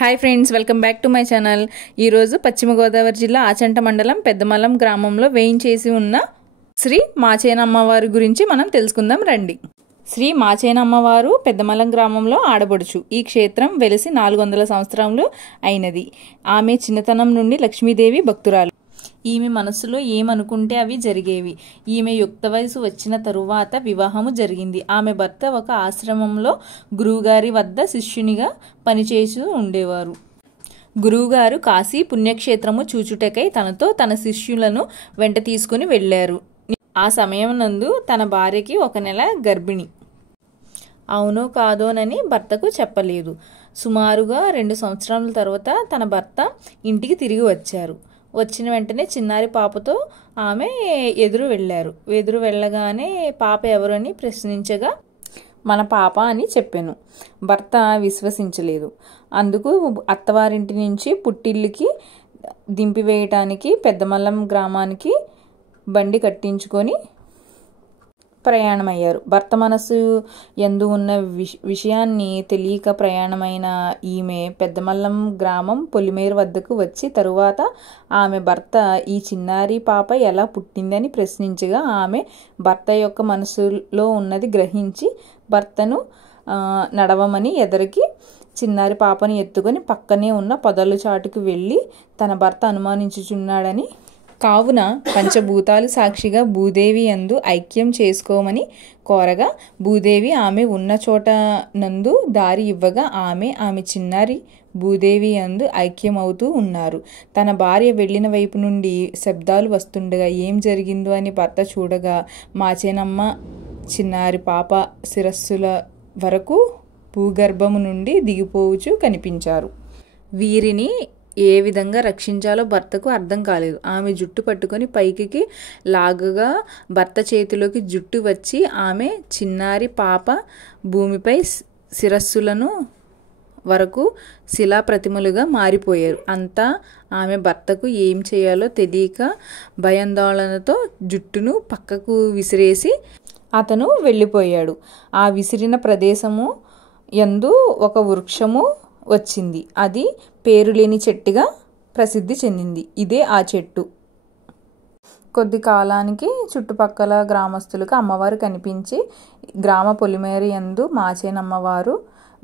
Hi friends, welcome back to my channel. ఈరోజు పశ్చిమ గోదావరి జిల్లా ఆచంట మండలం పెద్దమల్లం గ్రామంలో వేయించేసి ఉన్న శ్రీ మాచేనమ్మవారి గురించి మనం తెలుసుకుందాం రండి. శ్రీ మాచేనమ్మవారు పెద్దమల్లం గ్రామంలో ఆడబడుచు. ఈ క్షేత్రం వెలిసి 400 సంవత్సరములు అయినది. ఆమె చిన్నతనం నుండి లక్ష్మీదేవి భక్తురాలు. ఈమె మనసులో ఏమనుకుంటే అవి జరిగేవి. ఈమె యుక్త వయసు వచ్చిన తరువాత వివాహము జరిగింది. ఆమె భర్త ఒక ఆశ్రమంలో గురువుగారి వద్ద శిష్యునిగా పనిచేస్తూ ఉండేవారు. గురువుగారు కాశీ పుణ్యక్షేత్రము చూచుటకై తనతో తన శిష్యులను వెంట తీసుకుని వెళ్లారు. ఆ సమయం నందు తన భార్యకి 1 నెల గర్భిణి. అవునో కాదోనని భర్తకు చెప్పలేదు. సుమారుగా 2 సంవత్సరాల తర్వాత తన భర్త ఇంటికి తిరిగి వచ్చారు. వచ్చిన వెంటనే చిన్నారి పాపతో ఆమె ఎదురు వెళ్ళగానే పాప ఎవరు అని ప్రశ్నించగా మన పాప అని చెప్పాను. భర్త విశ్వసించలేదు. అందుకు అత్తవారింటి నుంచి పుట్టిల్లుకి దింపివేయటానికి పెద్దమల్లం గ్రామానికి బండి కట్టించుకొని ప్రయాణమయ్యారు. భర్త మనసు యందు ఉన్న విషయాన్ని తెలియక ప్రయాణమైన ఈమె పెద్దమల్లం గ్రామం పొలిమేరు వద్దకు వచ్చి తరువాత ఆమె భర్త ఈ చిన్నారి పాప ఎలా పుట్టిందని ప్రశ్నించగా ఆమె భర్త యొక్క మనసులో ఉన్నది గ్రహించి భర్తను నడవమని ఎదరికి చిన్నారి పాపని ఎత్తుకొని పక్కనే ఉన్న పొదల చాటుకు వెళ్ళి తన భర్త అనుమానించుచున్నాడని కావున పంచభూతాలు సాక్షిగా భూదేవి యందు ఐక్యం చేసుకోమని కోరగా భూదేవి ఆమె ఉన్న చోట నందు దారి ఇవ్వగా ఆమె చిన్నారి భూదేవి యందు ఐక్యమవుతూ ఉన్నారు. తన భార్య వెళ్ళిన వైపు నుండి శబ్దాలు వస్తుండగా ఏం జరిగిందో అని భర్త చూడగా మాచేనమ్మ చిన్నారి పాప శిరస్సుల వరకు భూగర్భము నుండి దిగిపోవచ్చు కనిపించారు. వీరిని ఏ విధంగా రక్షించాలో భర్తకు అర్థం కాలేదు. ఆమె జుట్టు పట్టుకొని పైకి లాగగా భర్త చేతిలోకి జుట్టు వచ్చి ఆమె చిన్నారి పాప భూమిపై శిరస్సులను వరకు శిలా ప్రతిమలుగా మారిపోయారు. అంతా ఆమె భర్తకు ఏం చేయాలో తెలియక భయాందోళనతో జుట్టును పక్కకు విసిరేసి అతను వెళ్ళిపోయాడు. ఆ విసిరిన ప్రదేశము యందు ఒక వృక్షము వచ్చింది. అది పేరులేని చెట్టుగా ప్రసిద్ధి చెందింది. ఇదే ఆ చెట్టు. కొద్ది కాలానికి చుట్టుపక్కల గ్రామస్తులకు అమ్మవారు కనిపించి గ్రామ పొలిమేర యందు మాచేనమ్మవారు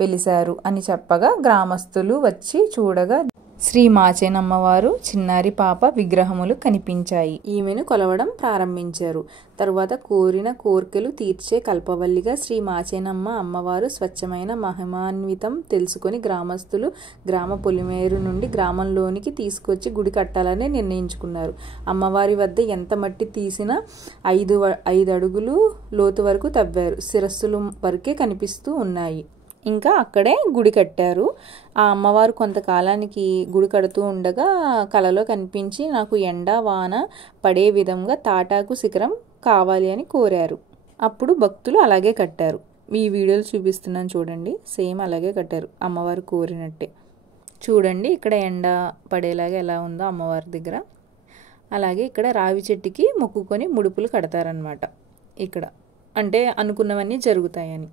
వెలిశారు అని చెప్పగా గ్రామస్తులు వచ్చి చూడగా శ్రీ మాచేనమ్మవారు చిన్నారి పాప విగ్రహములు కనిపించాయి. ఈమెను కొలవడం ప్రారంభించారు. తరువాత కోరిన కోర్కెలు తీర్చే కల్పవల్లిగా శ్రీ మాచేనమ్మ అమ్మవారు స్వచ్ఛమైన మహిమాన్వితం తెలుసుకొని గ్రామస్తులు గ్రామ పొలిమేరు నుండి గ్రామంలోనికి తీసుకొచ్చి గుడి కట్టాలని నిర్ణయించుకున్నారు. అమ్మవారి వద్ద ఎంత మట్టి తీసినా 5 అడుగులు లోతు వరకు తవ్వారు. శిరస్సులు వరకే కనిపిస్తూ ఉన్నాయి. ఇంకా అక్కడే గుడి కట్టారు. ఆ అమ్మవారు కొంతకాలానికి గుడి కడుతూ ఉండగా కలలో కనిపించి నాకు ఎండ వాన పడే విధంగా తాటాకు శిఖరం కావాలి అని కోరారు. అప్పుడు భక్తులు అలాగే కట్టారు. ఈ వీడియోలు చూపిస్తున్నాను చూడండి. సేమ్ అలాగే కట్టారు అమ్మవారు కోరినట్టే. చూడండి ఇక్కడ ఎండ పడేలాగా ఎలా ఉందో అమ్మవారి దగ్గర. అలాగే ఇక్కడ రావి చెట్టుకి మొక్కుకొని ముడుపులు కడతారనమాట. ఇక్కడ అంటే అనుకున్నవన్నీ జరుగుతాయని.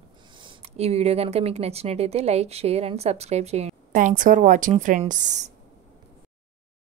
ఈ వీడియో కనుక మీకు నచ్చినట్టయితే లైక్, షేర్ అండ్ సబ్స్క్రైబ్ చేయండి. Thanks for watching friends.